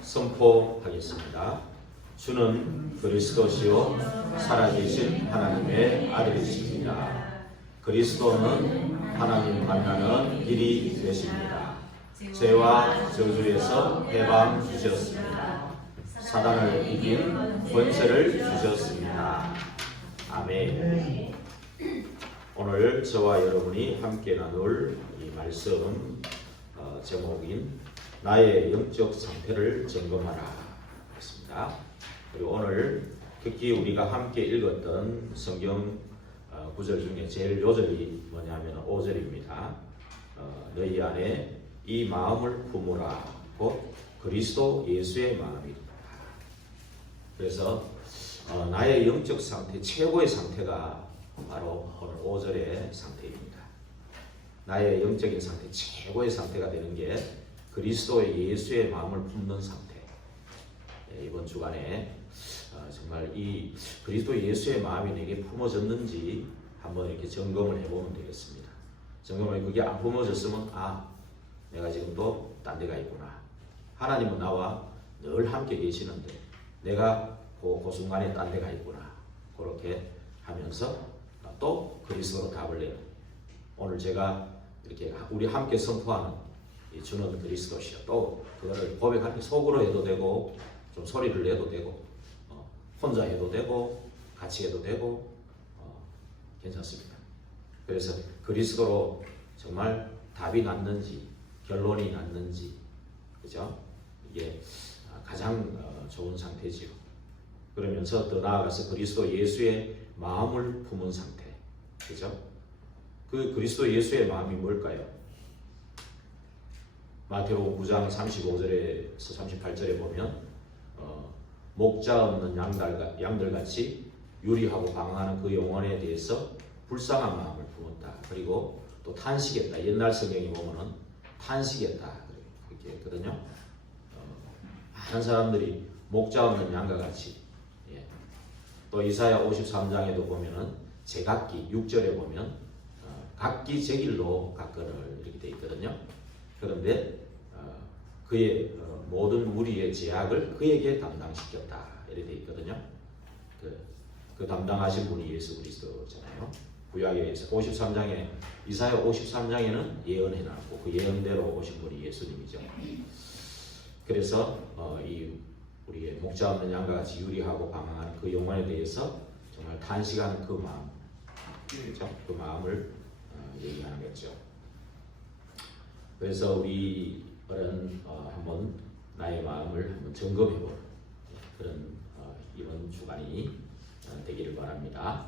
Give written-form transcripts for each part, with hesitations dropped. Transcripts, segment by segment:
선포하겠습니다. 주는 그리스도시요 살아계신 하나님의 아들이십니다. 그리스도는 하나님 만나는 길이 되십니다. 죄와 저주에서 해방 주셨습니다. 사단을 이긴 권세를 주셨습니다. 아멘. 오늘 저와 여러분이 함께 나눌 이 말씀 제목인 나의 영적 상태를 점검하라 했습니다. 그리고 오늘 특히 우리가 함께 읽었던 성경 구절 중에 제일 요절이 뭐냐면 5절입니다. 너희 안에 이 마음을 품으라 곧 그리스도 예수의 마음이다. 그래서 나의 영적 상태, 최고의 상태가 바로 오늘 5절의 상태입니다. 나의 영적인 상태, 최고의 상태가 되는 게 그리스도의 예수의 마음을 품는 상태. 이번 주간에 정말 이 그리스도 예수의 마음이 내게 품어졌는지 한번 이렇게 점검을 해보면 되겠습니다. 점검을 그게 안 품어졌으면 내가 지금도 딴 데가 있구나. 하나님은 나와 늘 함께 계시는데 내가 그 순간에 딴 데가 있구나. 그렇게 하면서 또 그리스도로 답을 내요. 오늘 제가 이렇게 우리 함께 선포하는 주는 그리스도시요. 또 그거를 고백할 때 속으로 해도 되고 좀 소리를 내도 되고 혼자 해도 되고 같이 해도 되고 괜찮습니다. 그래서 그리스도로 정말 답이 났는지 결론이 났는지 그죠? 이게 가장 좋은 상태지요. 그러면서 더 나아가서 그리스도 예수의 마음을 품은 상태 그죠? 그 그리스도 예수의 마음이 뭘까요? 마태복음 9장 35절에서 38절에 보면 목자 없는 양들같이 유리하고 방황하는 그 영혼에 대해서 불쌍한 마음을 품었다. 그리고 또 탄식했다. 옛날 성경에 보면은 탄식했다 그렇게 했거든요. 많은 사람들이 목자 없는 양과 같이 또 이사야 53장에도 보면은 제각기 6절에 보면 각기 제 길로 갔거늘 이렇게 되어 있거든요. 그런데 그의 모든 무리의 제약을 그에게 담당시켰다 이렇게 되어 있거든요. 그 담당하신 분이 예수 그리스도잖아요. 구약에서 53장에 이사야 53장에는 예언해놨고 그 예언대로 오신 분이 예수님이죠. 그래서 이 우리의 목자 없는 양과 같이 유리하고 방황하는 그 영혼에 대해서 정말 탄식하는 그 마음, 그렇죠? 그 마음을 얘기하는 거죠. 그래서 우리는 한번 나의 마음을 한번 점검해보는 그런 이번 주간이 되기를 바랍니다.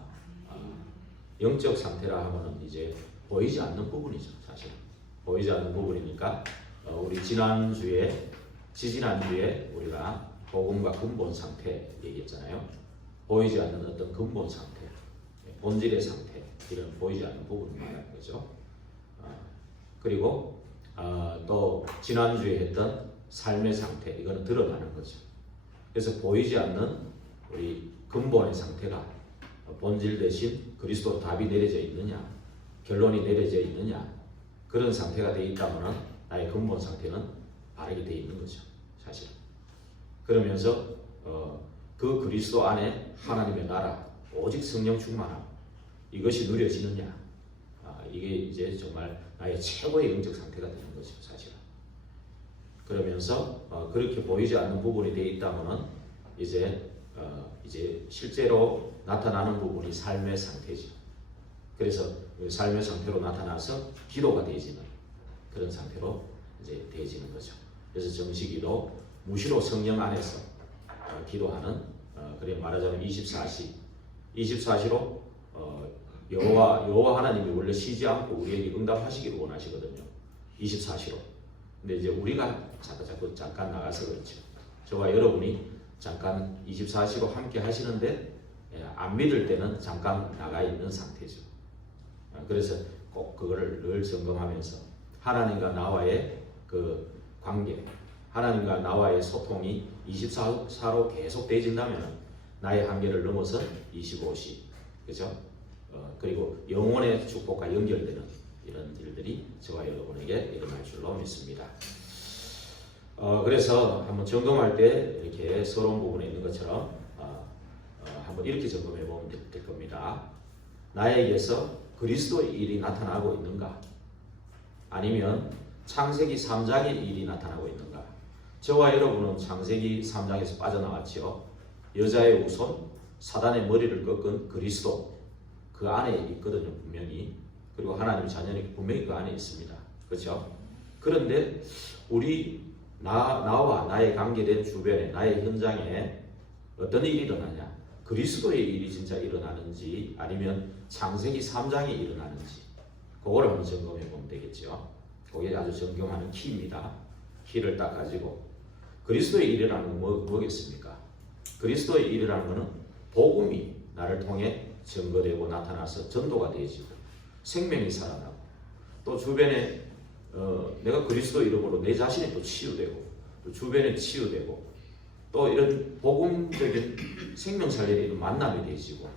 영적 상태라 하면은 이제 보이지 않는 부분이죠. 사실 보이지 않는 부분이니까 우리 지지난주에 우리가 복음과 근본 상태 얘기했잖아요. 보이지 않는 어떤 근본 상태, 본질의 상태, 이런 보이지 않는 부분을 말하는 거죠. 그리고 또 지난주에 했던 삶의 상태, 이거는 드러나는 거죠. 그래서 보이지 않는 우리 근본의 상태가 본질 대신 그리스도 답이 내려져 있느냐, 결론이 내려져 있느냐, 그런 상태가 되어 있다면 나의 근본 상태는 바르게 되어 있는 거죠. 사실. 그러면서 그 그리스도 안에 하나님의 나라, 오직 성령 충만함, 이것이 누려지느냐, 이게 이제 정말 나의 최고의 영적 상태가 되는 거죠. 사실은. 그러면서 그렇게 보이지 않는 부분이 되어 있다면 이제 실제로 나타나는 부분이 삶의 상태죠. 그래서 삶의 상태로 나타나서 기도가 되어지는 그런 상태로 이제 되어지는 거죠. 그래서 정식기도 무시로 성령 안에서 기도하는 그래 말하자면 24시로 여호와 하나님이 원래 쉬지 않고 우리에게 응답하시기를 원하시거든요. 24시로. 근데 이제 우리가 자꾸 잠깐 나가서 그렇죠. 저와 여러분이 잠깐 24시로 함께 하시는데 안 믿을 때는 잠깐 나가 있는 상태죠. 그래서 꼭 그거를 늘 점검하면서 하나님과 나와의 그 관계, 하나님과 나와의 소통이 24로 계속 되어진다면 나의 한계를 넘어서 25시, 그죠? 그리고 영혼의 축복과 연결되는 이런 일들이 저와 여러분에게 일어날 줄로 믿습니다. 그래서 한번 점검할 때 이렇게 서러운 부분에 있는 것처럼 한번 이렇게 점검해 보면 될 겁니다. 나에게서 그리스도의 일이 나타나고 있는가? 아니면 창세기 3장의 일이 나타나고 있는가? 저와 여러분은 창세기 3장에서 빠져나왔죠. 여자의 후손, 사단의 머리를 꺾은 그리스도, 그 안에 있거든요, 분명히. 그리고 하나님의 자녀는 분명히 그 안에 있습니다. 그렇죠? 그런데 나와 나의 관계된 주변에, 나의 현장에 어떤 일이 일어나냐? 그리스도의 일이 진짜 일어나는지, 아니면 창세기 3장이 일어나는지, 그거를 한번 점검해 보면 되겠죠. 그게 아주 점검하는 키입니다. 키를 딱 가지고. 그리스도의 일이라는 건 뭐겠습니까? 그리스도의 일이라는 것은 복음이 나를 통해 증거되고 나타나서 전도가 되어지고 생명이 살아나고, 또 주변에 내가 그리스도 이름으로 내 자신이 또 치유되고, 또 주변에 치유되고, 또 이런 복음적인 생명 살리는 만남이 되어지고,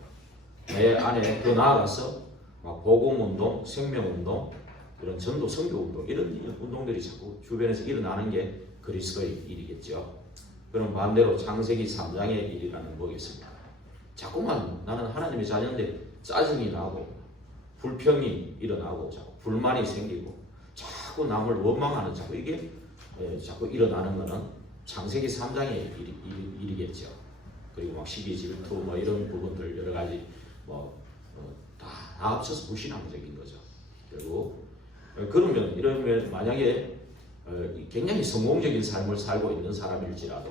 내 안에 더 나아가서 막 복음운동, 생명운동, 이런 전도, 선교운동, 이런 운동들이 자꾸 주변에서 일어나는 게 그리스도의 일이겠죠. 그럼 반대로 창세기 3장의 일이라는 뭐겠습니까? 자꾸만 나는 하나님의 자녀인데 짜증이 나고 불평이 일어나고 자꾸 불만이 생기고 자꾸 남을 원망하는 자꾸 이게 자꾸 일어나는 것은 창세기 3장의 일이겠죠. 그리고 막 시기 질투 뭐 이런 부분들 여러 가지 다 합쳐서 무신앙적인 거죠. 결국 이러면 만약에 굉장히 성공적인 삶을 살고 있는 사람일지라도,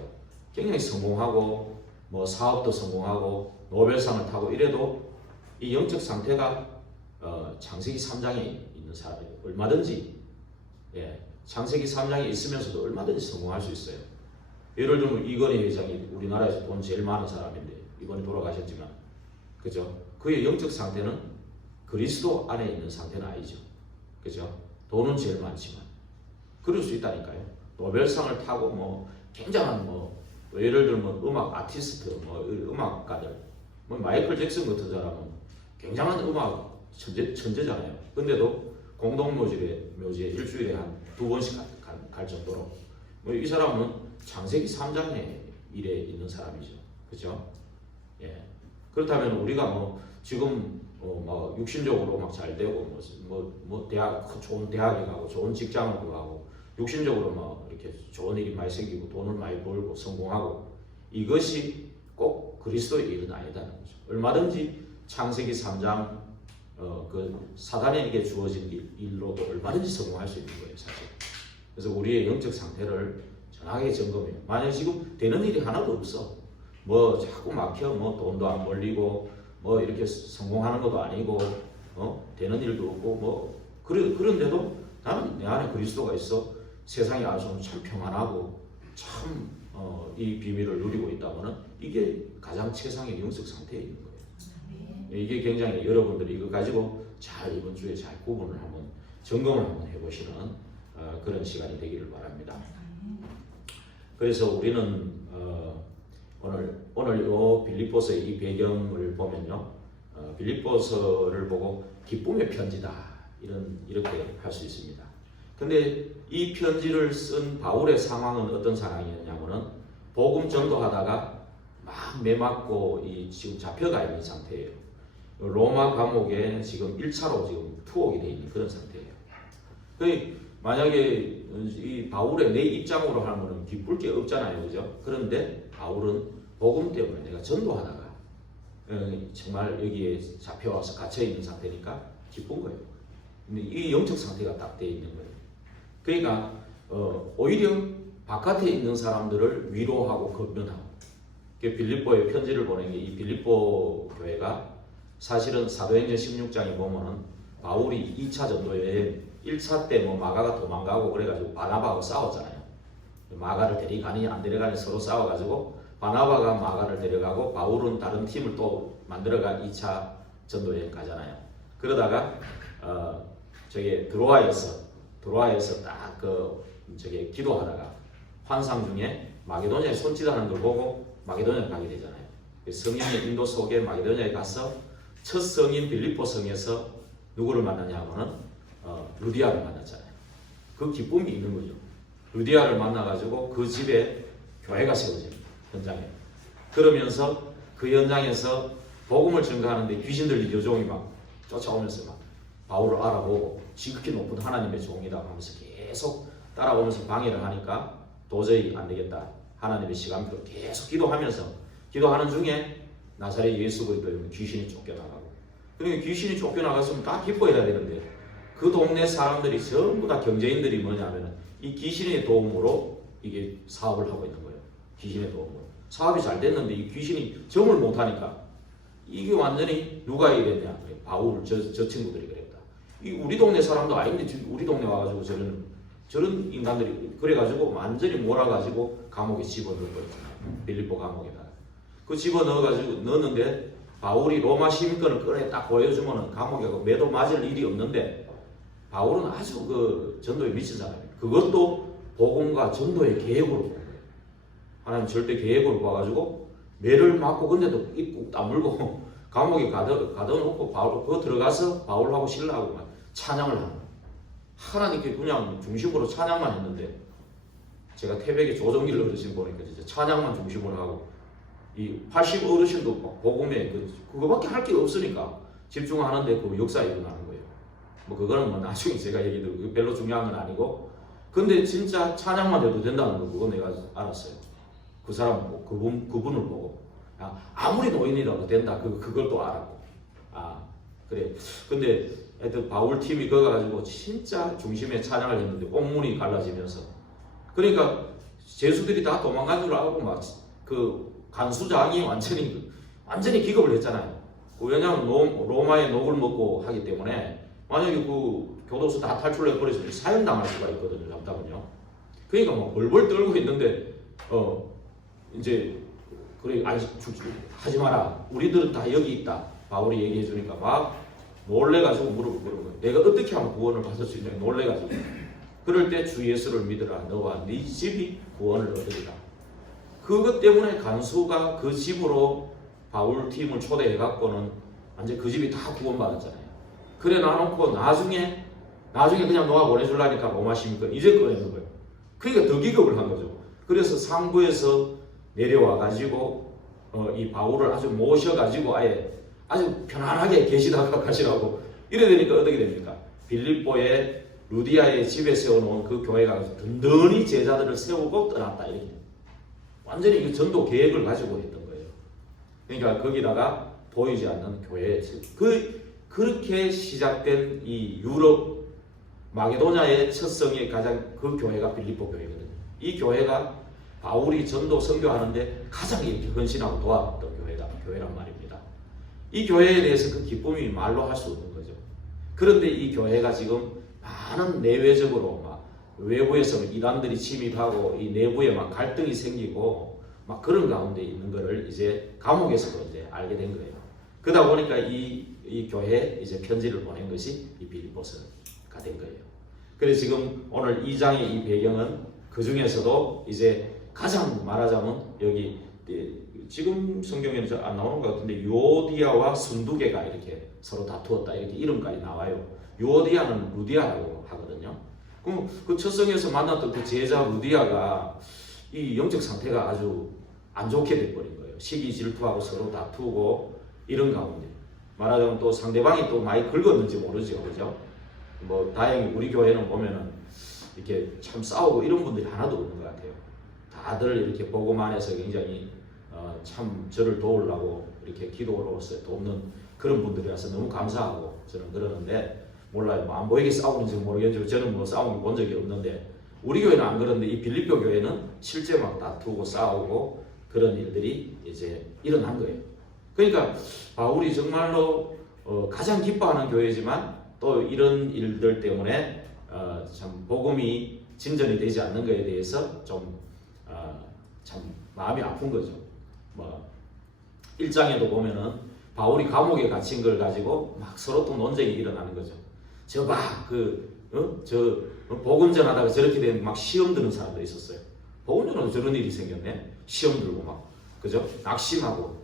굉장히 성공하고 뭐 사업도 성공하고 노벨상을 타고 이래도 이 영적 상태가 창세기 3장에 있는 사람이 얼마든지 창세기 3장에 있으면서도 얼마든지 성공할 수 있어요. 예를 들면 이건희 회장이 우리나라에서 돈 제일 많은 사람인데 이번에 돌아가셨지만, 그죠? 그의 영적 상태는 그리스도 안에 있는 상태는 아니죠. 그죠? 돈은 제일 많지만 그럴 수 있다니까요. 노벨상을 타고 뭐 굉장한 예를 들면 음악 아티스트, 음악가들, 마이클 잭슨 같은 사람은 굉장한 음악 천재잖아요. 근데도 공동묘지에 일주일에 한 2번씩 갈 정도로 이 사람은 창세기 3장의 일에 있는 사람이죠. 그렇죠? 예. 그렇다면 우리가 지금 육신적으로 막 잘 되고 좋은 대학에 가고 좋은 직장을 구하고 육신적으로 이렇게 좋은 일이 많이 생기고 돈을 많이 벌고 성공하고, 이것이 꼭 그리스도의 일은 아니다는 거죠. 얼마든지 창세기 3장 그 사단에게 주어진 일로도 얼마든지 성공할 수 있는 거예요, 사실. 그래서 우리의 영적 상태를 정확하게 점검해요. 만약 지금 되는 일이 하나도 없어, 자꾸 막혀, 돈도 안 벌리고 이렇게 성공하는 것도 아니고 되는 일도 없고 그런데도 나는 내 안에 그리스도가 있어 세상이 아주 참 평안하고 참 이 비밀을 누리고 있다면은 이게 가장 최상의 영적 상태에 있는 거예요. 이게 굉장히 여러분들이 이거 가지고 잘 이번 주에 잘 구분을 한번 점검을 한번 해보시는 그런 시간이 되기를 바랍니다. 그래서 우리는 오늘 이 빌립보서의 이 배경을 보면요, 빌립보서를 보고 기쁨의 편지다 이렇게 할 수 있습니다. 근데 이 편지를 쓴 바울의 상황은 어떤 상황이었냐면은 복음 전도하다가 막 매맞고 지금 잡혀가 있는 상태예요. 로마 감옥에 지금 1차로 지금 투옥이 되어 있는 그런 상태예요. 만약에 이 바울의 내 입장으로 하면 기쁠 게 없잖아요, 그죠? 그런데 바울은 복음 때문에 내가 전도하다가 정말 여기에 잡혀와서 갇혀 있는 상태니까 기쁜 거예요. 근데 이 영적 상태가 딱 되어 있는 거예요. 그러니까 오히려 바깥에 있는 사람들을 위로하고 격려하고, 빌립보에 편지를 보낸 게, 이 빌립보 교회가 사실은 사도행전 16장에 보면은 바울이 2차 전도여행 1차 때 마가가 도망가고 그래가지고 바나바하고 싸웠잖아요. 마가를 데려가니 안 데려가니 서로 싸워가지고 바나바가 마가를 데려가고 바울은 다른 팀을 또 만들어가 2차 전도여행 가잖아요. 그러다가 드로아에서 딱 기도하다가 환상 중에 마게도냐에 손짓하는 걸 보고 마게도냐에 가게 되잖아요. 성령의 인도 속에 마게도냐에 가서 첫 성인 빌립보 성에서 누구를 만나냐 하면은 루디아를 만났잖아요. 그 기쁨이 있는 거죠. 루디아를 만나가지고 그 집에 교회가 세워집니다. 현장에. 그러면서 그 현장에서 복음을 전가하는데 귀신 들린 여종이 막 쫓아오면서 막 바울을 알아보고 지극히 높은 하나님의 종이다 하면서 계속 따라오면서 방해를 하니까 도저히 안 되겠다. 하나님의 시간표로 계속 기도하는 중에 나사렛 예수 그리스도 귀신이 쫓겨나가고, 그러니까 귀신이 쫓겨나갔으면 다 기뻐해야 되는데 그 동네 사람들이 전부 다 경제인들이 뭐냐면은 이 귀신의 도움으로 이게 사업을 하고 있는 거예요. 귀신의 도움으로 사업이 잘 됐는데 이 귀신이 점을 못하니까 이게 완전히 누가 이랬냐? 바울 저 친구들이 그랬다. 이 우리 동네 사람도 아닌데 우리 동네 와가지고 저런 인간들이 그래가지고 완전히 몰아가지고 감옥에 집어넣어버렸잖아요. 빌립보 감옥에다. 그 집어넣어가지고 넣었는데 바울이 로마 시민권을 꺼내 딱 보여주면은 감옥에 매도 맞을 일이 없는데 바울은 아주 그 전도에 미친 사람이에요. 그것도 복음과 전도의 계획으로 본 거예요. 하나님 절대 계획으로 봐가지고 매를 맞고 근데도 입국 다물고 감옥에 가둬놓고 바울 그거 들어가서 바울하고 신라하고 막 찬양을 하는 거예요. 하나님께 그냥 중심으로 찬양만 했는데 제가 태백에 조정길 어르신 보니까 진짜 찬양만 중심으로 하고 이 80 어르신도 복음에 그거밖에 할 게 없으니까 집중하는데 그 역사 일어나는 거예요. 뭐 그거는 뭐 나중에 제가 얘기도 별로 중요한 건 아니고, 근데 진짜 찬양만 해도 된다는 거 그거 내가 알았어요. 그 사람 그분을 보고 아무리 노인이라도 된다 그걸 또 알았고 그래. 근데 하여튼 바울 팀이 거기 가지고 진짜 중심에 찬양을 했는데 옥문이 갈라지면서 그러니까 제수들이 다 도망간 줄 알고 막 그 간수장이 완전히 기겁을 했잖아요. 왜냐하면 로마의 녹을 먹고 하기 때문에 만약에 그 교도소 다 탈출해 버렸으면 사형당할 수가 있거든요. 잠깐만요. 그러니까 막 벌벌 떨고 있는데 이제 그래 하지 마라. 우리들은 다 여기 있다. 바울이 얘기해 주니까 막 놀래가지고 무릎을 꿇은 거예요. 내가 어떻게 하면 구원을 받을 수 있냐 놀래가지고. 그럴 때 주 예수를 믿으라. 너와 네 집이 구원을 얻으리라. 그것 때문에 간수가 그 집으로 바울 팀을 초대해갖고는 완전 그 집이 다 구원받았잖아요. 그래 놔놓고 나중에 그냥 놓아 보내주려니까 로마 시민권 이제 꺼내는 거예요. 그러니까 더 기겁을 한 거죠. 그래서 상부에서 내려와가지고 이 바울을 아주 모셔가지고 아주 편안하게 계시다가 가시라고 이래 되니까 어떻게 됩니까? 빌립보의 루디아의 집에 세워놓은 그 교회가 든든히 제자들을 세우고 떠났다 이렇게. 완전히 전도 계획을 가지고 했던 거예요. 그러니까 거기다가 보이지 않는 교회 그렇게 시작된 이 유럽 마게도냐의 첫 성의 가장 그 교회가 빌립보 교회거든요. 이 교회가 바울이 전도 선교하는데 가장 이렇게 헌신하고 도왔던 교회란 말입니다. 이 교회에 대해서 그 기쁨이 말로 할 수 없는 거죠. 그런데 이 교회가 지금 많은 내외적으로 막 외부에서 이단들이 침입하고 이 내부에 막 갈등이 생기고 막 그런 가운데 있는 거를 이제 감옥에서도 이제 알게 된 거예요. 그러다 보니까 이 교회에 이제 편지를 보낸 것이 이 빌립보서가 된 거예요. 그래서 지금 오늘 2장의 이 배경은 그 중에서도 이제 가장 말하자면 여기 지금 성경에는 안 나오는 것 같은데 유오디아와 순두개가 이렇게 서로 다투었다 이렇게 이름까지 나와요. 유오디아는 루디아라고 하거든요. 그럼 그 첫 성에서 만났던 그 제자 루디아가 이 영적 상태가 아주 안 좋게 돼버린 거예요. 시기 질투하고 서로 다투고 이런 가운데 말하자면 또 상대방이 또 많이 긁었는지 모르죠, 그죠? 뭐 다행히 우리 교회는 보면은 이렇게 참 싸우고 이런 분들이 하나도 없는 것 같아요. 다들 이렇게 복음 안에서 굉장히 참 저를 도우려고 이렇게 기도로서 돕는 그런 분들이라서 너무 감사하고 저는 그러는데 몰라요. 뭐 안 보이게 싸우는지 모르겠지만 저는 뭐 싸운 거 본 적이 없는데 우리 교회는 안 그런데 이 빌립보 교회는 실제 막 다투고 싸우고 그런 일들이 이제 일어난 거예요. 그러니까 바울이 정말로 가장 기뻐하는 교회지만 또 이런 일들 때문에 참 복음이 진전이 되지 않는 것에 대해서 좀 참 마음이 아픈 거죠. 뭐 1장에도 보면은 바울이 감옥에 갇힌 걸 가지고 막 서로 또 논쟁이 일어나는 거죠. 저 복음 전하다가 저렇게 된 막 시험 드는 사람도 있었어요. 복음 전하다 저런 일이 생겼네. 시험 들고 막 그죠? 낙심하고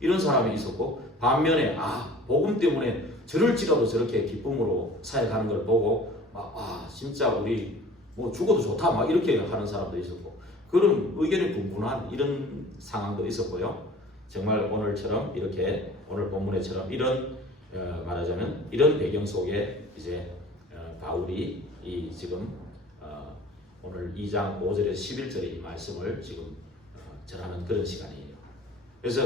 이런 사람이 있었고 반면에 복음 때문에 저럴지라도 저렇게 기쁨으로 사역하는 걸 보고 막 진짜 우리 뭐 죽어도 좋다 막 이렇게 하는 사람도 있었고 그런 의견이 분분한 이런 상황도 있었고요. 정말 오늘처럼 이렇게 오늘 본문에처럼 이런 말하자면 이런 배경 속에 이제 바울이 이 지금 오늘 2장 5절에서 11절의 이 말씀을 지금 전하는 그런 시간이에요. 그래서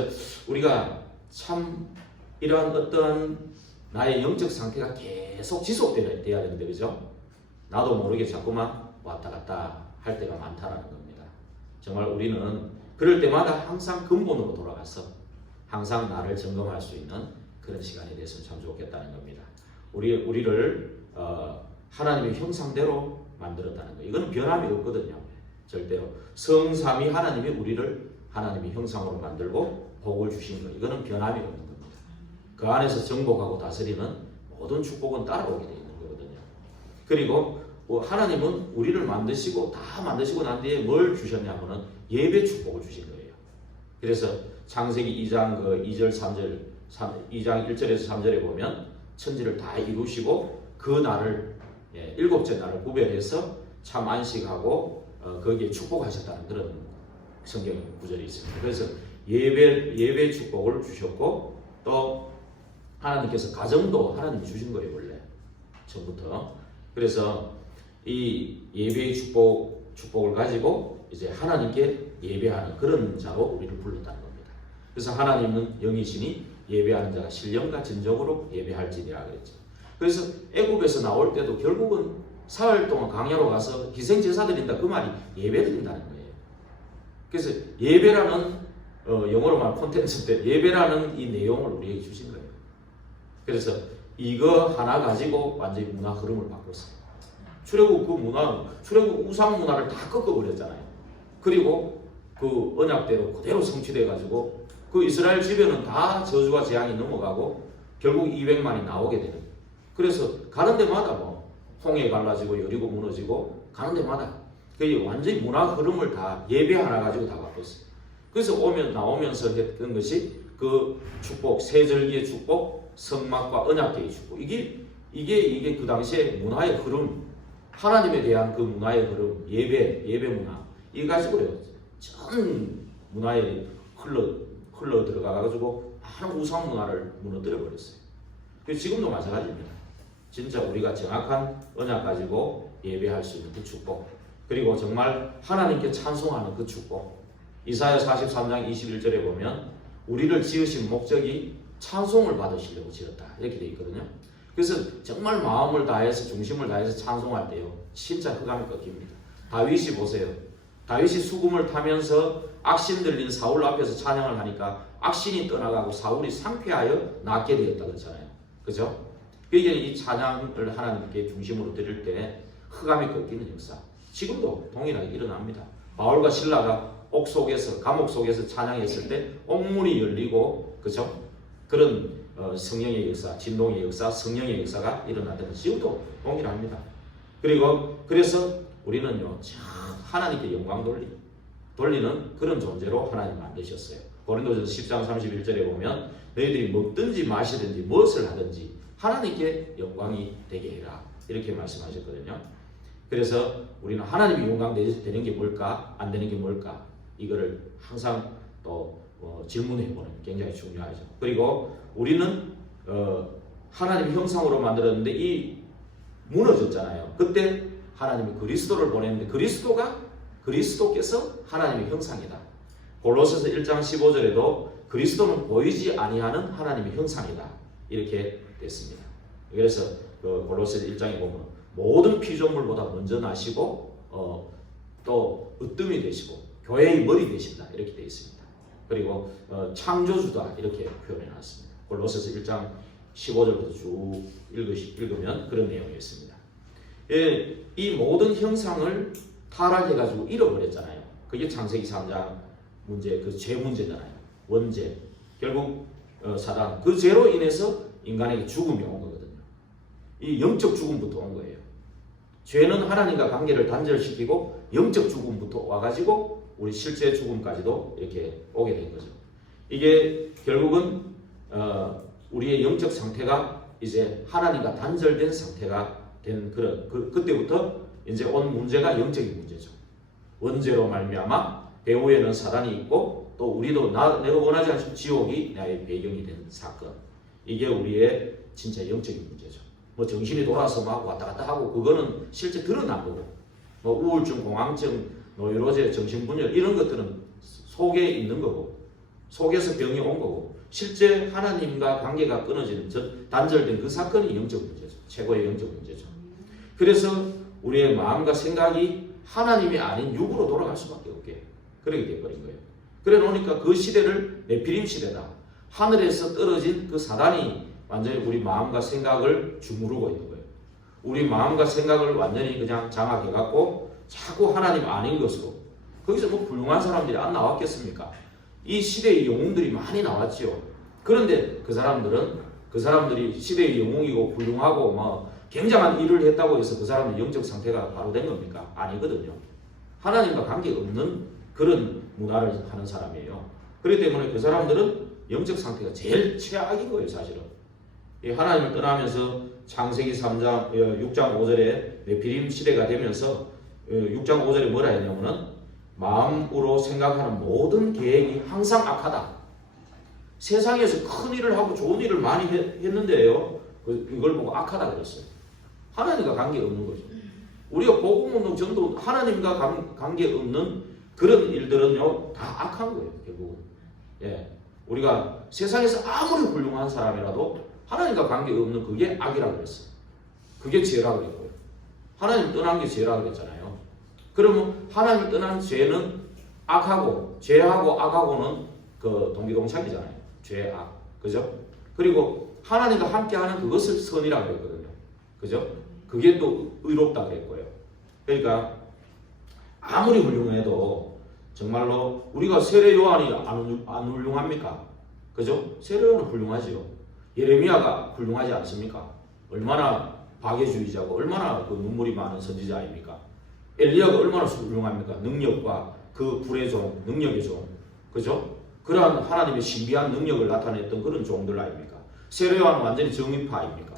우리가 참 이러한 어떤 나의 영적 상태가 계속 지속돼야 되는데 그죠? 나도 모르게 자꾸만 왔다 갔다 할 때가 많다라는 겁니다. 정말 우리는 그럴 때마다 항상 근본으로 돌아가서 항상 나를 점검할 수 있는 그런 시간이 됐으면 참 좋겠다는 겁니다. 우리를 하나님의 형상대로 만들었다는 거예요. 이거는 변함이 없거든요. 절대로. 성삼위 하나님이 우리를 하나님의 형상으로 만들고 복을 주신 거예요. 이거는 변함이 없는 겁니다. 그 안에서 정복하고 다스리는 모든 축복은 따라오게 되어 있는 거거든요. 그리고 하나님은 우리를 만드시고 다 만드시고 난 뒤에 뭘 주셨냐면은 예배 축복을 주신 거예요. 그래서 창세기 2장 2절 3절 2장 1절에서 3절에 보면 천지를 다 이루시고 그 날을 일곱째 날을 구별해서 참 안식하고 거기에 축복하셨다는 그런 성경 구절이 있습니다. 그래서 예배 축복을 주셨고 또 하나님께서 가정도 하나님이 주신 거예요. 원래 처음부터. 그래서 이 예배의 축복을 가지고 이제 하나님께 예배하는 그런 자로 우리를 불렀다는 겁니다. 그래서 하나님은 영이시니 예배하는 자가 신령과 진정으로 예배할지니라 그랬죠. 그래서 애굽에서 나올 때도 결국은 사흘 동안 광야로 가서 희생제사 드린다 그 말이 예배 드린다는 거예요. 그래서 예배라는 영어로 말하면 콘텐츠 때 예배라는 이 내용을 우리에게 주신 거예요. 그래서 이거 하나 가지고 완전히 문화 흐름을 바꿨어요. 출애굽 우상 문화를 다 꺾어버렸잖아요. 그리고 그 언약대로 그대로 성취돼 가지고 그 이스라엘 집에는 다 저주와 재앙이 넘어가고 결국 200만이 나오게 되는. 그래서 가는 데마다 뭐 홍해 갈라지고 여리고 무너지고 가는 데마다 그 완전히 문화 흐름을 다 예배 하나 가지고 다 바꿨어요. 그래서 나오면서 했던 것이 그 축복, 세절기의 축복, 성막과 언약궤의 축복. 이게 그 당시에 문화의 흐름, 하나님에 대한 그 문화의 흐름, 예배 문화 이 가지고요. 전 문화에 흘러 들어가가지고 많은 우상 문화를 무너뜨려 버렸어요. 그래서 지금도 마찬가지입니다. 진짜 우리가 정확한 언약 가지고 예배할 수 있는 그 축복, 그리고 정말 하나님께 찬송하는 그 축복. 이사야 43장 21절에 보면 우리를 지으신 목적이 찬송을 받으시려고 지었다 이렇게 돼 있거든요. 그래서 정말 마음을 다해서 중심을 다해서 찬송할 때요 진짜 흑암이 꺾입니다. 다윗이 보세요. 다윗이 수금을 타면서 악신 들린 사울 앞에서 찬양을 하니까 악신이 떠나가고 사울이 상쾌하여 낫게 되었다 그랬잖아요. 그죠? 그게 이 찬양을 하나님께 중심으로 드릴 때 흑암이 꺾이는 역사 지금도 동일하게 일어납니다. 바울과 실라가 감옥 속에서 찬양했을 때 옥문이 열리고 그죠? 그런 성령의 역사, 진동의 역사, 성령의 역사가 일어났던 것 지금도 동일합니다. 그래서 우리는요 하나님께 영광 돌리는 그런 존재로 하나님 만드셨어요. 고린도전서 10장 31절에 보면 너희들이 먹든지 마시든지 무엇을 하든지 하나님께 영광이 되게 해라 이렇게 말씀하셨거든요. 그래서 우리는 하나님이 영광 되는 게 뭘까 안 되는 게 뭘까 이거를 항상 또 질문해보는 게 굉장히 중요하죠. 그리고 우리는 하나님의 형상으로 만들었는데 이 무너졌잖아요. 그때 하나님이 그리스도를 보냈는데 그리스도께서 하나님의 형상이다. 골로새서 1장 15절에도 그리스도는 보이지 아니하는 하나님의 형상이다 이렇게 됐습니다. 그래서 그 골로새서 1장에 보면 모든 피조물보다 먼저 나시고 또 으뜸이 되시고 교회의 머리 되신다 이렇게 되어 있습니다. 그리고 창조주다 이렇게 표현해 놨습니다. 골로새서 1장 15절부터 쭉 읽으면 그런 내용이 있습니다. 이 모든 형상을 타락해가지고 잃어버렸잖아요. 그게 창세기 3장 문제, 그 죄 문제잖아요. 원죄. 결국 사단. 그 죄로 인해서 인간에게 죽음이 온 거거든요. 이 영적 죽음부터 온 거예요. 죄는 하나님과 관계를 단절시키고 영적 죽음부터 와가지고 우리 실제 죽음까지도 이렇게 오게 된 거죠. 이게 결국은 우리의 영적 상태가 이제 하나님과 단절된 상태가 된 그때부터 이제 온 문제가 영적인 문제죠. 원죄로 말미암아 배후에는 사단이 있고 또 우리도 내가 원하지 않는 지옥이 나의 배경이 된 사건. 이게 우리의 진짜 영적인 문제죠. 뭐 정신이 돌아서 막 왔다 갔다 하고 그거는 실제 드러난 거고, 뭐 우울증, 공황증, 노이로제, 정신분열 이런 것들은 속에 있는 거고, 속에서 병이 온 거고, 실제 하나님과 관계가 끊어지는 단절된 그 사건이 영적 문제죠. 최고의 영적 문제죠. 그래서 우리의 마음과 생각이 하나님이 아닌 육으로 돌아갈 수밖에 없게 그렇게 돼버린 거예요. 그래 놓으니까 그 시대를 네피림 시대다. 하늘에서 떨어진 그 사단이 완전히 우리 마음과 생각을 주무르고 있는 거예요. 우리 마음과 생각을 완전히 그냥 장악해갖고 자꾸 하나님 아닌 것으로. 거기서 뭐 훌륭한 사람들이 안 나왔겠습니까? 이 시대의 영웅들이 많이 나왔지요. 그런데 그 사람들이 시대의 영웅이고 훌륭하고 뭐 굉장한 일을 했다고 해서 그 사람의 영적 상태가 바로 된 겁니까? 아니거든요. 하나님과 관계없는 그런 문화를 하는 사람이에요. 그렇기 때문에 그 사람들은 영적 상태가 제일 최악인 거예요, 사실은. 하나님을 떠나면서 창세기 3장, 6장 5절에 네피림 시대가 되면서 6장 5절에 뭐라 했냐면은 마음으로 생각하는 모든 계획이 항상 악하다. 세상에서 큰 일을 하고 좋은 일을 많이 했는데요. 이걸 보고 악하다 그랬어요. 하나님과 관계없는 거죠. 우리가 복음운동 전도 하나님과 관계없는 그런 일들은요 다 악한 거예요. 결국은. 예. 우리가 세상에서 아무리 훌륭한 사람이라도 하나님과 관계없는 그게 악이라고 그랬어요. 그게 죄라고 그랬고요. 하나님 떠난 게 죄라고 그랬잖아요. 그러면 하나님을 떠난 죄는 악하고 죄하고 악하고는 그 동기동착이잖아요. 죄, 악. 그죠? 그리고 하나님과 함께하는 그것을 선이라고 그랬거든요. 그죠? 그게 또 의롭다 그랬고요. 그러니까 아무리 훌륭해도 정말로 우리가 세례 요한이 안 훌륭합니까? 그죠? 세례 요한은 훌륭하지요. 예레미야가 훌륭하지 않습니까? 얼마나 박애주의자고 얼마나 그 눈물이 많은 선지자입니까? 엘리야가 얼마나 훌륭합니까? 능력과 그 불의 종, 능력의 종. 그죠? 그러한 하나님의 신비한 능력을 나타냈던 그런 종들 아닙니까? 세례 요한은 완전히 정의파입니까?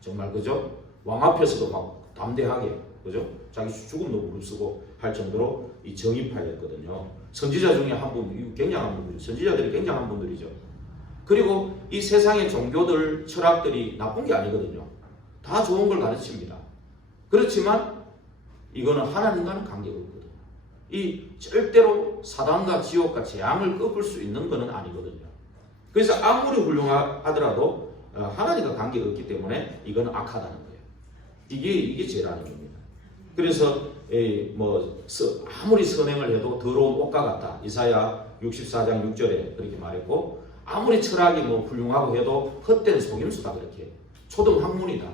정말 그죠? 왕 앞에서도 막 담대하게 그죠? 자기 죽음도 무릅쓰고 할 정도로 이 정의파였거든요. 선지자 중에 한 분, 굉장한 분들이죠. 선지자들이 굉장한 분들이죠. 그리고 이 세상의 종교들, 철학들이 나쁜 게 아니거든요. 다 좋은 걸 가르칩니다. 그렇지만 이거는 하나님과는 관계가 없거든요. 이 절대로 사단과 지옥과 재앙을 꺾을 수 있는 것은 아니거든요. 그래서 아무리 훌륭하더라도 하나님과 관계가 없기 때문에 이건 악하다는 거예요. 이게 죄라는 겁니다. 그래서 아무리 선행을 해도 더러운 옷과 같다. 이사야 64장 6절에 그렇게 말했고, 아무리 철학이 훌륭하고 해도 헛된 속임수다 그렇게. 초등학문이다.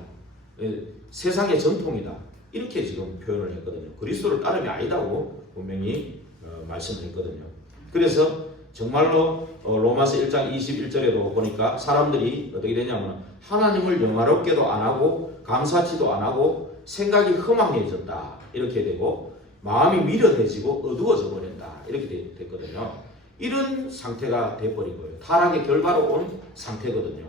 세상의 전통이다. 이렇게 지금 표현을 했거든요. 그리스도를 따름이 아니다고 분명히 말씀했거든요. 그래서 정말로 로마서 1장 21절에도 보니까 사람들이 어떻게 되냐면 하나님을 영화롭게도 안 하고 감사치도 안 하고 생각이 허망해졌다. 이렇게 되고 마음이 미련해지고 어두워져 버린다. 이렇게 됐거든요. 이런 상태가 돼버린 거예요. 타락의 결과로 온 상태거든요.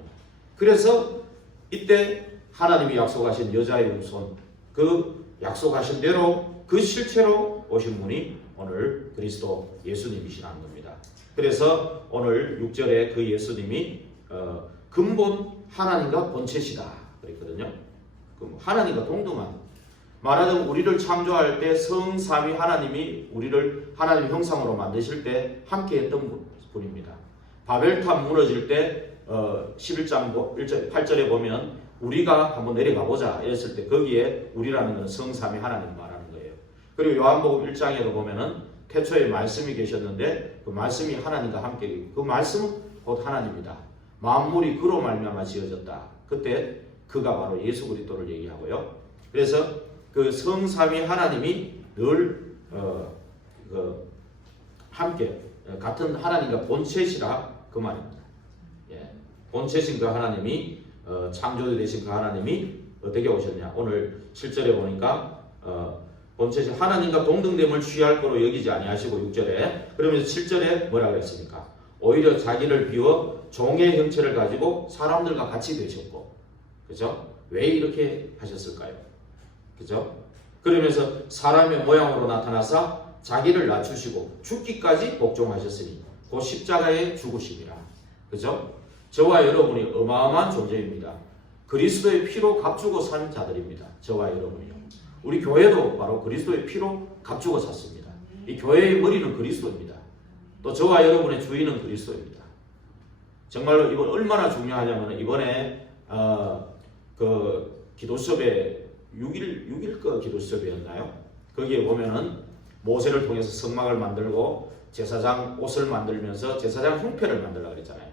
그래서 이때 하나님이 약속하신 여자의 후손, 그 약속하신 대로 그 실체로 오신 분이 오늘 그리스도 예수님이시라는 겁니다. 그래서 오늘 6절에 그 예수님이 근본 하나님과 본체시다 그랬거든요. 하나님과 동등한, 말하자면 우리를 창조할 때 성삼위 하나님이 우리를 하나님 형상으로 만드실 때 함께 했던 분입니다. 바벨탑 무너질 때 11장 8절에 보면 우리가 한번 내려가 보자 이랬을 때 거기에 우리라는 것은 성삼위 하나님 말하는 거예요. 그리고 요한복음 1장에도 보면은 태초에 말씀이 계셨는데 그 말씀이 하나님과 함께, 그 말씀은 곧 하나님이다. 만물이 그로 말미암아 지어졌다. 그때 그가 바로 예수 그리스도를 얘기하고요. 그래서 그 성삼위 하나님이 늘 함께 같은 하나님과 본체시라 그 말입니다. 예. 본체신 그 하나님이 창조되신 그 하나님이 어떻게 오셨냐? 오늘 7절에 보니까 본체신 하나님과 동등됨을 취할 거로 여기지 아니하시고 6절에, 그러면서 7절에 뭐라 그랬습니까? 오히려 자기를 비워 종의 형체를 가지고 사람들과 같이 되셨고, 그죠? 왜 이렇게 하셨을까요? 그죠? 그러면서 사람의 모양으로 나타나사 자기를 낮추시고 죽기까지 복종하셨으니 곧 십자가의 죽으심이라. 그죠? 저와 여러분이 어마어마한 존재입니다. 그리스도의 피로 값주고 산 자들입니다. 저와 여러분이요. 우리 교회도 바로 그리스도의 피로 값주고 샀습니다. 이 교회의 머리는 그리스도입니다. 또 저와 여러분의 주인은 그리스도입니다. 정말로 이번 얼마나 중요하냐면 이번에 그 기도 수업에 6일 기도 수업이었나요? 거기에 보면은 모세를 통해서 성막을 만들고 제사장 옷을 만들면서 제사장 흉패를 만들려고 그랬잖아요.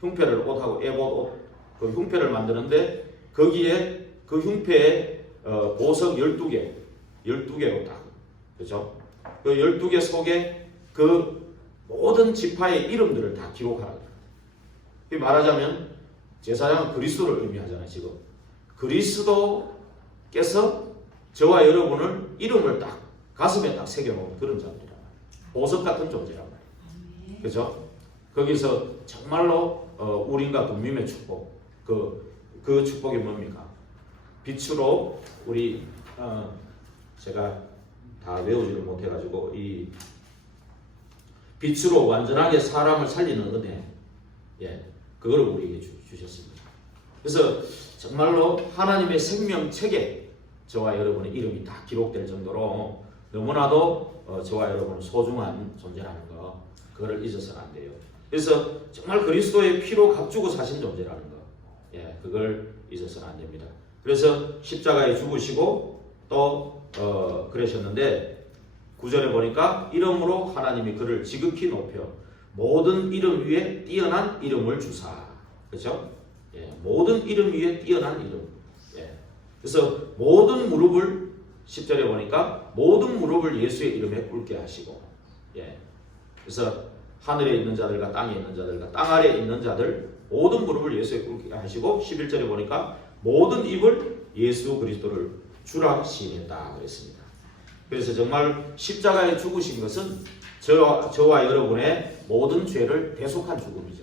흉패를 옷하고 에봇 옷, 그 흉패를 만드는데 거기에 그 흉패에 보석 12개로 딱, 그죠? 그 12개 속에 그 모든 지파의 이름들을 다 기록하라고. 말하자면 제사장은 그리스도를 의미하잖아요. 지금 그리스도께서 저와 여러분을 이름을 딱 가슴에 딱 새겨놓은 그런 자들이란 말이에요. 보석 같은 존재란 말이에요. 그죠? 거기서 정말로 우린과 동림의 축복, 그 축복이 뭡니까? 빛으로 우리 제가 다 외우지를 못해가지고 이 빛으로 완전하게 사람을 살리는 은혜, 예, 그거를 우리에게 주셨습니다. 그래서 정말로 하나님의 생명책에 저와 여러분의 이름이 다 기록될 정도로 너무나도 저와 여러분은 소중한 존재라는 거, 그거를 잊어서는 안 돼요. 그래서 정말 그리스도의 피로 값주고 사신 존재라는 거, 예, 그걸 잊어서는 안 됩니다. 그래서 십자가에 죽으시고 또 그러셨는데 9절에 보니까 이름으로 하나님이 그를 지극히 높여 모든 이름 위에 뛰어난 이름을 주사. 그렇죠? 예, 모든 이름 위에 뛰어난 이름. 예. 그래서 모든 무릎을 10절에 보니까 모든 무릎을 예수의 이름에 꿇게 하시고, 예. 그래서 하늘에 있는 자들과 땅에 있는 자들과 땅 아래에 있는 자들 모든 무릎을 예수에 꿇게 하시고 11절에 보니까 모든 입을 예수 그리스도를 주라 시인했다 그랬습니다. 그래서 정말 십자가에 죽으신 것은 저와 여러분의 모든 죄를 대속한 죽음이죠.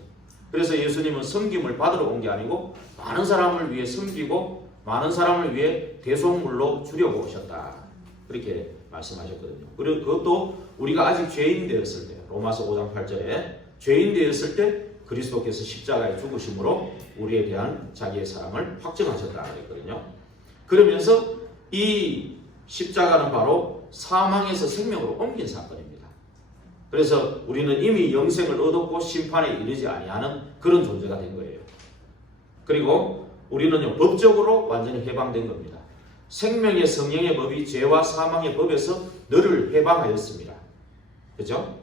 그래서 예수님은 섬김을 받으러 온 게 아니고 많은 사람을 위해 섬기고 많은 사람을 위해 대속물로 주려고 오셨다. 그렇게 말씀하셨거든요. 그리고 그것도 우리가 아직 죄인 되었을 때, 로마서 5장 8절에 죄인 되었을 때 그리스도께서 십자가에 죽으심으로 우리에 대한 자기의 사랑을 확증하셨다 그랬거든요. 그러면서 이 십자가는 바로 사망에서 생명으로 옮긴 사건입니다. 그래서 우리는 이미 영생을 얻었고 심판에 이르지 아니하는 그런 존재가 된 거예요. 그리고 우리는요, 법적으로 완전히 해방된 겁니다. 생명의 성령의 법이 죄와 사망의 법에서 너를 해방하였습니다. 그죠?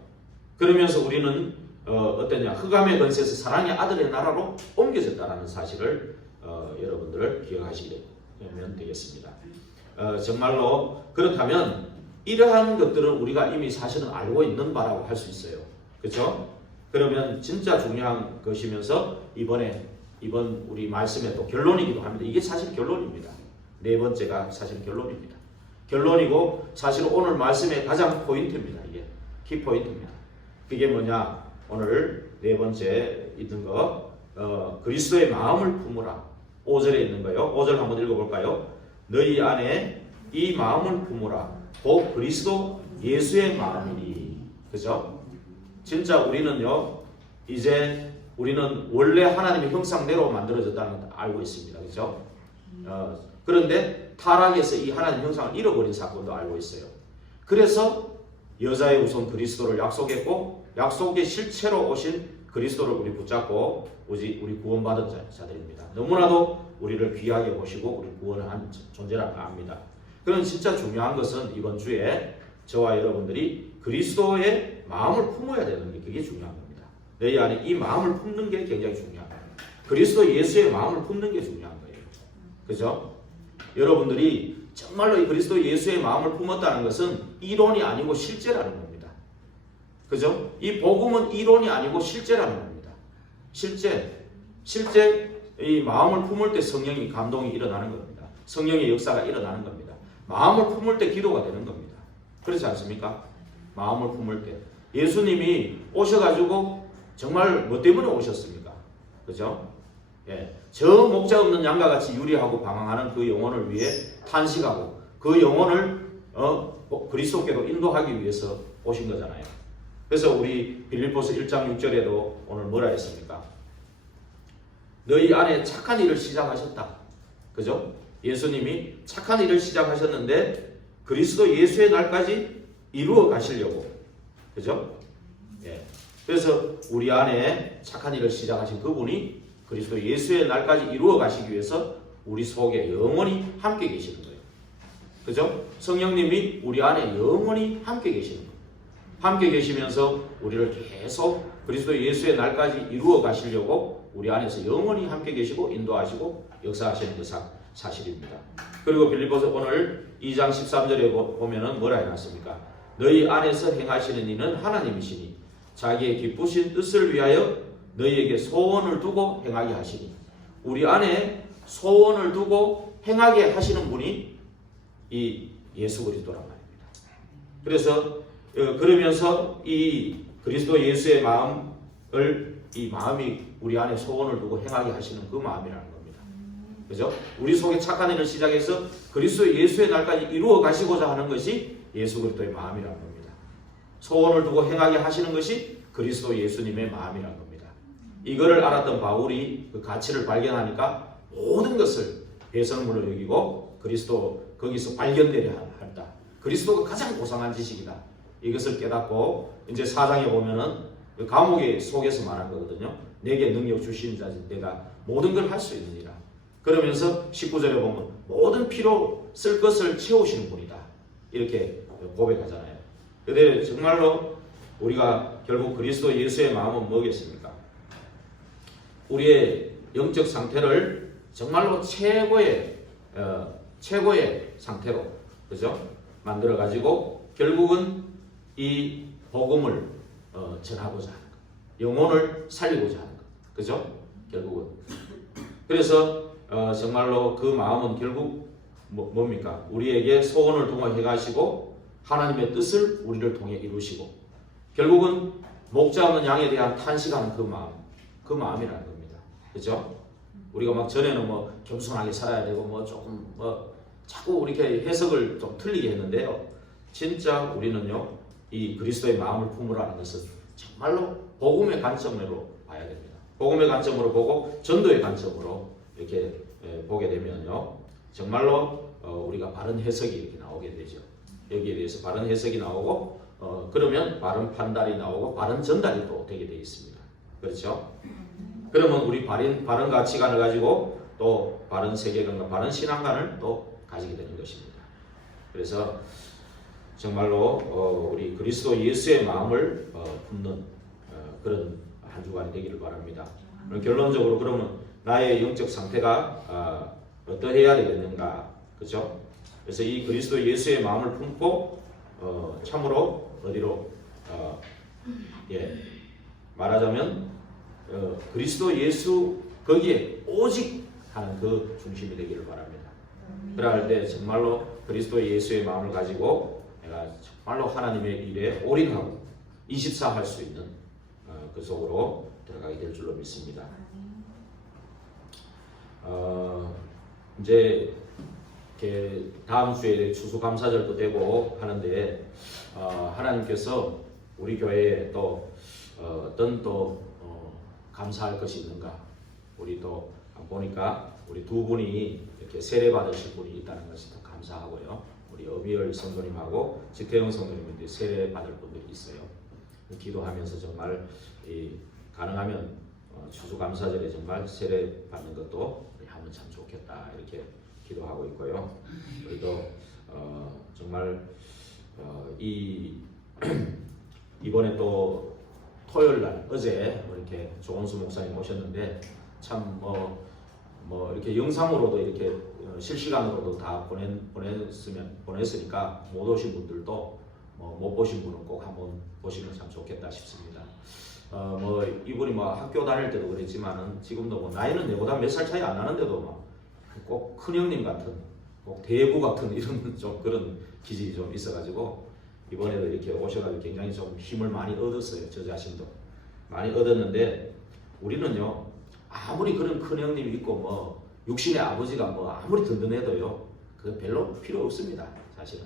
그러면서 우리는 어떠냐, 흑암의 권세에서 사랑의 아들의 나라로 옮겨졌다는 사실을 여러분들 기억하시면 되겠습니다. 정말로 그렇다면 이러한 것들은 우리가 이미 사실은 알고 있는 바라고 할 수 있어요. 그렇죠? 그러면 진짜 중요한 것이면서 이번 우리 말씀의 또 결론이기도 합니다. 이게 사실 결론입니다. 네 번째가 사실 결론입니다. 결론이고 사실 오늘 말씀의 가장 포인트입니다. 이게 키포인트입니다. 그게 뭐냐? 오늘 네 번째 있는 거 그리스도의 마음을 품으라. 5절에 있는 거요. 5절 한번 읽어볼까요? 너희 안에 이 마음을 품으라. 곧 그리스도 예수의 마음이니. 그죠? 진짜 우리는요, 이제 우리는 원래 하나님의 형상대로 만들어졌다는 걸 알고 있습니다. 그죠? 그런데 타락해서 이 하나님 형상을 잃어버린 사건도 알고 있어요. 그래서 여자의 우선 그리스도를 약속했고, 약속의 실체로 오신 그리스도를 우리 붙잡고 우리 구원받은 자들입니다. 너무나도 우리를 귀하게 보시고 우리 구원한 존재라는 걸 압니다. 그럼 진짜 중요한 것은 이번 주에 저와 여러분들이 그리스도의 마음을 품어야 되는 게 그게 중요한 겁니다. 너희 안에 이 마음을 품는 게 굉장히 중요합니다. 그리스도 예수의 마음을 품는 게 중요한 거예요. 그죠? 여러분들이 정말로 이 그리스도 예수의 마음을 품었다는 것은 이론이 아니고 실제라는 겁니다. 그죠? 이 복음은 이론이 아니고 실제라는 겁니다. 실제 이 마음을 품을 때 성령의 감동이 일어나는 겁니다. 성령의 역사가 일어나는 겁니다. 마음을 품을 때 기도가 되는 겁니다. 그렇지 않습니까? 마음을 품을 때 예수님이 오셔가지고 정말 뭐 때문에 오셨습니까? 그죠? 예, 저 목자 없는 양과 같이 유리하고 방황하는 그 영혼을 위해 탄식하고 그 영혼을 그리스도께로 인도하기 위해서 오신 거잖아요. 그래서 우리 빌립보서 1장 6절에도 오늘 뭐라 했습니까? 너희 안에 착한 일을 시작하셨다. 그죠? 예수님이 착한 일을 시작하셨는데 그리스도 예수의 날까지 이루어 가시려고. 그죠? 예. 그래서 우리 안에 착한 일을 시작하신 그분이 그리스도 예수의 날까지 이루어 가시기 위해서 우리 속에 영원히 함께 계시는 거예요. 그죠? 성령님이 우리 안에 영원히 함께 계시는 거예요. 함께 계시면서 우리를 계속 그리스도 예수의 날까지 이루어 가시려고 우리 안에서 영원히 함께 계시고 인도하시고 역사하시는 그 사실입니다. 그리고 빌립보서 오늘 2장 13절에 보면은 뭐라 해놨습니까? 너희 안에서 행하시는 이는 하나님이시니 자기의 기쁘신 뜻을 위하여 너희에게 소원을 두고 행하게 하시니. 우리 안에 소원을 두고 행하게 하시는 분이 이 예수 그리스도란 말입니다. 그래서 그러면서 이 그리스도 예수의 마음을, 이 마음이 우리 안에 소원을 두고 행하게 하시는 그 마음이라는 겁니다. 그죠? 우리 속에 착한 일을 시작해서 그리스도 예수의 날까지 이루어 가시고자 하는 것이 예수 그리스도의 마음이라는 겁니다. 소원을 두고 행하게 하시는 것이 그리스도 예수님의 마음이라는 겁니다. 이거를 알았던 바울이 그 가치를 발견하니까 모든 것을 배설물로 여기고 그리스도 거기서 발견되려 한다. 그리스도가 가장 고상한 지식이다. 이것을 깨닫고 이제 4장에 보면은 그 감옥의 속에서 말한 거거든요. 내게 능력 주신 자지 내가 모든 걸 할 수 있느니라. 그러면서 19절에 보면 모든 피로 쓸 것을 채우시는 분이다. 이렇게 고백하잖아요. 그런데 정말로 우리가 결국 그리스도 예수의 마음은 뭐겠습니까? 우리의 영적 상태를 정말로 최고의 상태로, 그죠? 만들어 가지고 결국은 이 복음을 전하고자 하는 것, 영혼을 살리고자 하는 것, 그죠? 결국은. 그래서 정말로 그 마음은 결국 뭡니까? 우리에게 소원을 통해 해가시고 하나님의 뜻을 우리를 통해 이루시고 결국은 목자 없는 양에 대한 탄식하는 그 마음이라는 겁니다. 그죠? 우리가 막 전에는 뭐 겸손하게 살아야 되고 뭐 조금 자꾸 이렇게 해석을 좀 틀리게 했는데요. 진짜 우리는요, 이 그리스도의 마음을 품으라는 것은 정말로 복음의 관점으로 봐야 됩니다. 복음의 관점으로 보고 전도의 관점으로 이렇게 보게 되면요, 정말로 우리가 바른 해석이 이렇게 나오게 되죠. 여기에 대해서 바른 해석이 나오고 그러면 바른 판단이 나오고 바른 전달이 또 되게 되어 있습니다. 그렇죠? 그러면 우리 바른 가치관을 가지고 또 바른 세계관과 바른 신앙관을 또 가지게 되는 것입니다. 그래서 정말로 우리 그리스도 예수의 마음을 품는 그런 한 주간이 되기를 바랍니다. 결론적으로 그러면 나의 영적 상태가 어떠해야 되겠는가, 그렇죠? 그래서 이 그리스도 예수의 마음을 품고 참으로 어디로 말하자면 그리스도 예수 거기에 오직 하는 그 중심이 되기를 바랍니다. 그럴 때 정말로 그리스도 예수의 마음을 가지고 내가 정말로 하나님의 일에 올인하고 24 할 수 있는 그 속으로 들어가게 될 줄로 믿습니다. 이제 이렇게 다음 주에 추수감사절도 되고 하는데 하나님께서 우리 교회에 또 어떤 또 감사할 것이 있는가, 우리 또 보니까 우리 두 분이 이렇게 세례 받으실 분이 있다는 것이 더 감사하고요. 우리 어비열 성도님하고 지태영 성도님인데 세례 받을 분들이 있어요. 기도하면서 정말 가능하면 추수감사절에 정말 세례 받는 것도 우리 하면 참 좋겠다 이렇게 기도하고 있고요. 우리도 정말 이번에 또 토요일 날 어제 이렇게 조원수 목사님 오셨는데 참 이렇게 영상으로도 이렇게 실시간으로도 다 보냈으니까 못 오신 분들도 못 보신 분은 꼭 한번 보시면 참 좋겠다 싶습니다. 이분이 학교 다닐 때도 그랬지만은 지금도 나이는 내보다 몇 살 차이 안 나는데도 꼭 큰형님 같은, 꼭 대부 같은 이런 좀 그런 기질이 좀 있어가지고 이번에도 이렇게 오셔가지고 굉장히 좀 힘을 많이 얻었어요. 저 자신도 많이 얻었는데 우리는요, 아무리 그런 큰형님이 있고 육신의 아버지가 아무리 든든해도요, 그거 별로 필요 없습니다. 사실은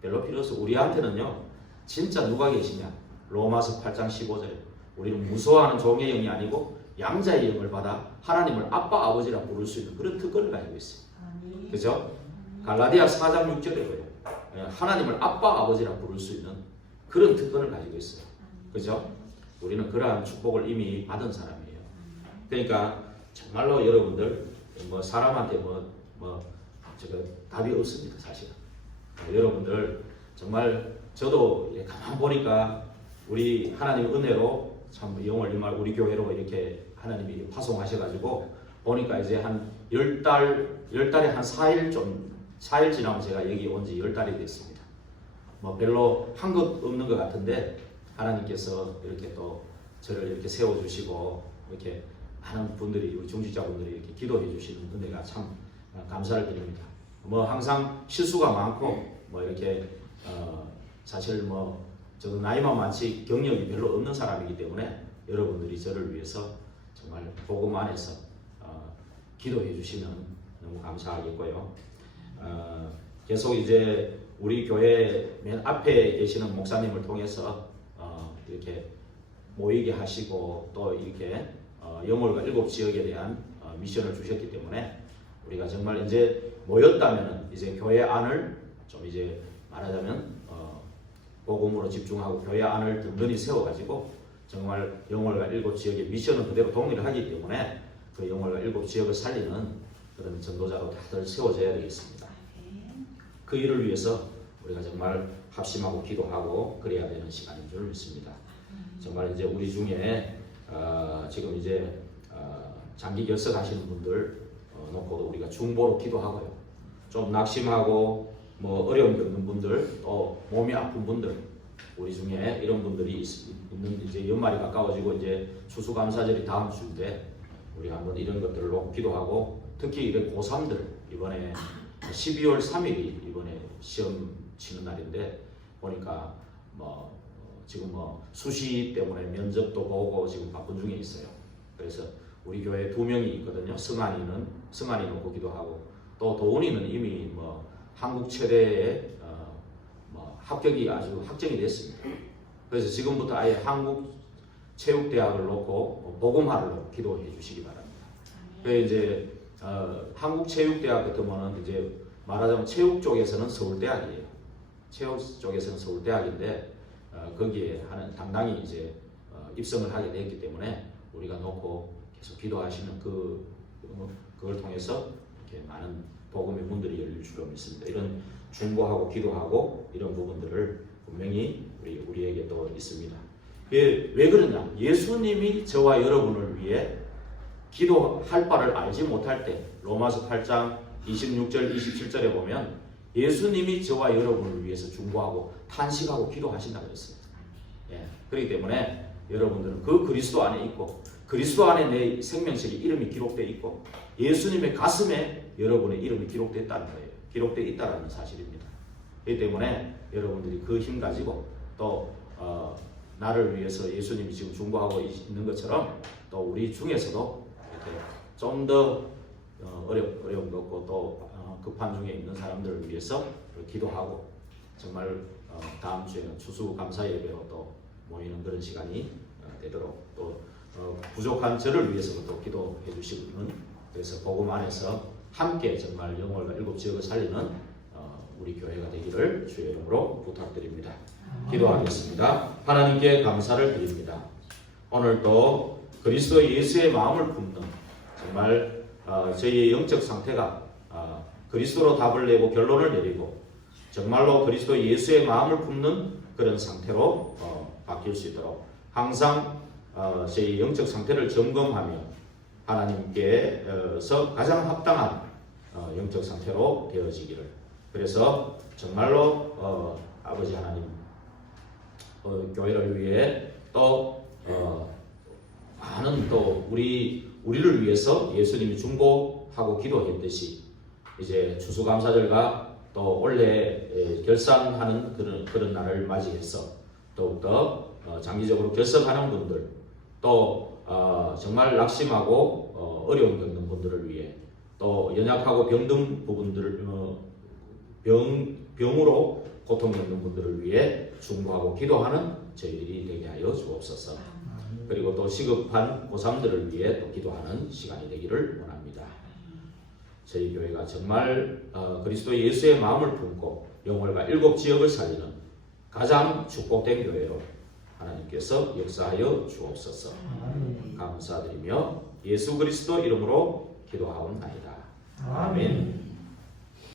별로 필요 없어. 우리한테는요, 진짜 누가 계시냐? 로마서 8장 15절에 우리는 무서워하는 종의 영이 아니고 양자의 영을 받아 하나님을 아빠 아버지라 부를 수 있는 그런 특권을 가지고 있어요. 그죠? 갈라디아 4장 6절에 하나님을 아빠 아버지라 부를 수 있는 그런 특권을 가지고 있어요. 그죠? 우리는 그러한 축복을 이미 받은 사람이에요. 그러니까 정말로 여러분들 뭐 사람한테 답이 없습니다. 사실은. 여러분들 정말 저도 가만 보니까 우리 하나님 은혜로 참 영월 주말 우리 교회로 이렇게 하나님이 파송하셔가지고 보니까 이제 한 10달에 한 4일 지나면 제가 여기 온 지 10달이 됐습니다. 뭐 별로 한 것 없는 것 같은데 하나님께서 이렇게 또 저를 이렇게 세워주시고 이렇게 많은 분들이 우리 중직자분들이 이렇게 기도해 주시는 은혜가 참 감사를 드립니다. 뭐 항상 실수가 많고 뭐 이렇게 사실 뭐 저도 나이만 많지 경력이 별로 없는 사람이기 때문에 여러분들이 저를 위해서 정말 복음 안에서 기도해 주시면 너무 감사하겠고요. 계속 이제 우리 교회 맨 앞에 계시는 목사님을 통해서 이렇게 모이게 하시고 또 이렇게 영월과 7지역에 대한 미션을 주셨기 때문에 우리가 정말 이제 모였다면 이제 교회 안을 좀 이제 말하자면 복음으로 집중하고 교회 안을 든든히 세워가지고 정말 영월과 7지역의 미션은 그대로 동일하기 때문에 그 영월과 7지역을 살리는 그런 전도자로 다들 세워져야 되겠습니다. 그 일을 위해서 우리가 정말 합심하고 기도하고 그래야 되는 시간인 줄 믿습니다. 정말 이제 우리 중에 지금 이제 장기 결석하시는 분들 놓고도 우리가 중보로 기도하고요. 좀 낙심하고 뭐 어려움 겪는 분들 또 몸이 아픈 분들 우리 중에 이런 분들이 있는 이제 연말이 가까워지고 이제 추수감사절이 다음 주인데 우리 한번 이런 것들로 기도하고 특히 이런 고3들 이번에 12월 3일이 이번에 시험 치는 날인데 보니까 뭐 지금 뭐 수시 때문에 면접도 보고 지금 바쁜 중에 있어요. 그래서 우리 교회 2명이 있거든요. 승환이 놓고 기도하고 또 도훈이는 이미 뭐 한국 최대의 뭐 합격이 아주 확정이 됐습니다. 그래서 지금부터 아예 한국 체육대학을 놓고 복음화를 놓고 기도해 주시기 바랍니다. 그래서 이제 한국 체육대학 같으면은 이제 말하자면 체육 쪽에서는 서울대학이에요. 체육 쪽에서는 서울대학인데 거기에 당당히 이제 입성을 하게 됐기 때문에 우리가 놓고 계속 기도하시는 그걸 통해서 이렇게 많은 복음의 문들이 열릴 줄로 믿습니다. 이런 중보하고 기도하고 이런 부분들을 분명히 우리에게 또 있습니다. 왜 그러냐? 예수님이 저와 여러분을 위해 기도할 바를 알지 못할 때 로마서 8장 26절 27절에 보면 예수님이 저와 여러분을 위해서 중보하고 탄식하고 기도하신다고 했습니다. 예, 그렇기 때문에 여러분들은 그 그리스도 안에 있고 그리스도 안에 내 생명책에 이름이 기록되어 있고 예수님의 가슴에 여러분의 이름이 기록됐다는 거예요. 기록되어 있다는 사실입니다. 그렇기 때문에 여러분들이 그 힘 가지고 또 나를 위해서 예수님이 지금 중보하고 있는 것처럼 또 우리 중에서도 이렇게 좀 더 어려운 거 없고 또 급한 중에 있는 사람들을 위해서 기도하고 정말 다음 주에는 추수감사 예배로 또 모이는 그런 시간이 되도록 또 부족한 저를 위해서도 또 기도해 주시는 그래서 복음 안에서 함께 정말 영월과 7지역을 살리는 우리 교회가 되기를 주의 이름으로 부탁드립니다. 기도하겠습니다. 하나님께 감사를 드립니다. 오늘도 그리스도 예수의 마음을 품는 정말 저희의 영적 상태가 그리스도로 답을 내고 결론을 내리고 정말로 그리스도 예수의 마음을 품는 그런 상태로 바뀔 수 있도록 항상 저희 영적 상태를 점검하며 하나님께서 가장 합당한 영적 상태로 되어지기를 그래서 정말로 아버지 하나님 교회를 위해 또 많은 또 우리를 위해서 예수님이 중보하고 기도했듯이 이제 추수감사절과 또 올해 결산하는 그런 날을 맞이해서 더욱더 장기적으로 결석하는 분들 또 정말 낙심하고 어려움 겪는 분들을 위해 또 연약하고 병든 부분들을 병으로 고통 겪는 분들을 위해 중보하고 기도하는 저희들이 되게 하여 주옵소서. 그리고 또 시급한 고3들을 위해 또 기도하는 시간이 되기를 원합니다. 저희 교회가 정말 그리스도 예수의 마음을 품고 영월과 7지역을 살리는 가장 축복된 교회로 하나님께서 역사하여 주옵소서. 감사드리며 예수 그리스도 이름으로 기도하옵나이다. 아멘.